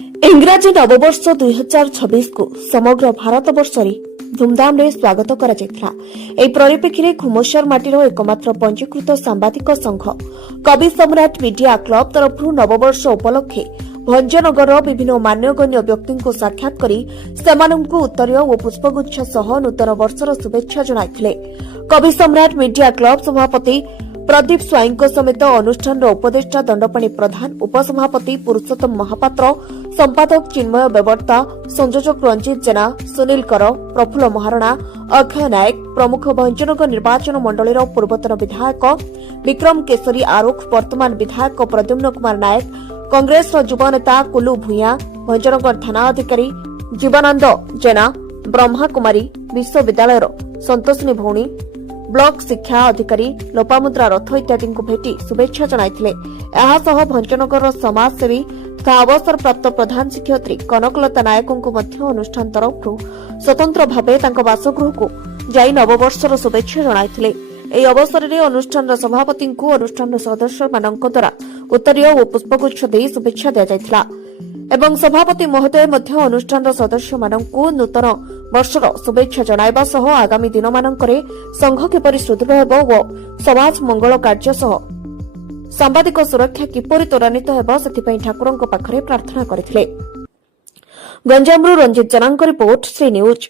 इंग्राजी नववर्ष 2026 को समग्र भारतवर्ष धूमधाम रे स्वागत करा जायथिला। एई परिप्रेक्षी खुमसर माटीर एकमात्र पंजीकृत सांबादिक संघ कवि सम्राट मीडिया क्लब तरफ नववर्ष उपलक्षे भंजनगर विभिन्न मान्यगण्य व्यक्ति को साक्षात करी सेमानंकु उत्तरीय और पुष्पगुच्छ सह नूतन वर्षर शुभेच्छा जणाइथिले। कवि सम्राट मीडिया क्लब सभापति प्रदीप स्वाईंको समेत अनुष्ठान उपदेष्टा दंडपाणी प्रधान, उपसभापति पुरुषोत्तम महापात्र, संपादक चिन्मय बेवर्ता, संयोजक रंजित जेना, सुनील कर, प्रफुल्ल महारणा, अक्षय नायक प्रमुख भंजनगर निर्वाचन मंडलीर पूर्वतन विधायक विक्रम केशरी आरुख, वर्तमान विधायक प्रद्युम्न कुमार नायक, कांग्रेस युवा नेता कुलू भूया, भंजनगर थाना अधिकारी जीवानंद जेना, ब्रह्मा कुमारी, विश्वविद्यालय संतोषिनी भौणी, ब्लॉक शिक्षा अधिकारी लोपामुद्रा रथ इत्यादि को भेटी शुभेच्छा जणाइथिले। एहासह भंजनगर समाजसेवी तथा अवसरप्राप्त प्रधान शिक्षयित्री कनकलता नायक अनुष्ठान तरफ स्वतंत्र भावे बासगृह को जाई नववर्षर शुभेच्छा जणाइथिले। ଏହି ଅବସରରେ ଅନୁଷ୍ଠାନର ସଭାପତିଙ୍କୁ ଅନୁଷ୍ଠାନର ସଦସ୍ୟମାନଙ୍କ ଦ୍ୱାରା ଉତ୍ତରୀୟ ଓ ପୁଷ୍ପଗୁଚ୍ଛ ଦେଇ ଶୁଭେଚ୍ଛା ଦିଆଯାଇଥିଲା ଏବଂ ସଭାପତି ମହୋଦୟ ମଧ୍ୟ ଅନୁଷ୍ଠାନର ସଦସ୍ୟମାନଙ୍କୁ ନୂତନ ବର୍ଷର ଶୁଭେଚ୍ଛା ଜଣାଇବା ସହ ଆଗାମୀ ଦିନମାନଙ୍କରେ ସଂଘ କିପରି ସୁଦୃଢ଼ ହେବ ଓ ସମାଜ ମଙ୍ଗଳ କାର୍ଯ୍ୟ ସହ ସାମ୍ବାଦିକ ସୁରକ୍ଷା କିପରି ତ୍ୱରାନ୍ୱିତ ହେବ ସେଥିପାଇଁ ଠାକୁରଙ୍କ ପାଖରେ ପ୍ରାର୍ଥନା କରିଥିଲେ। ଗଞ୍ଜାମରୁ ରଞ୍ଜିତ ଜେନାଙ୍କ ରିପୋର୍ଟ, ଶ୍ରୀ ନ୍ୟୁଜ୍।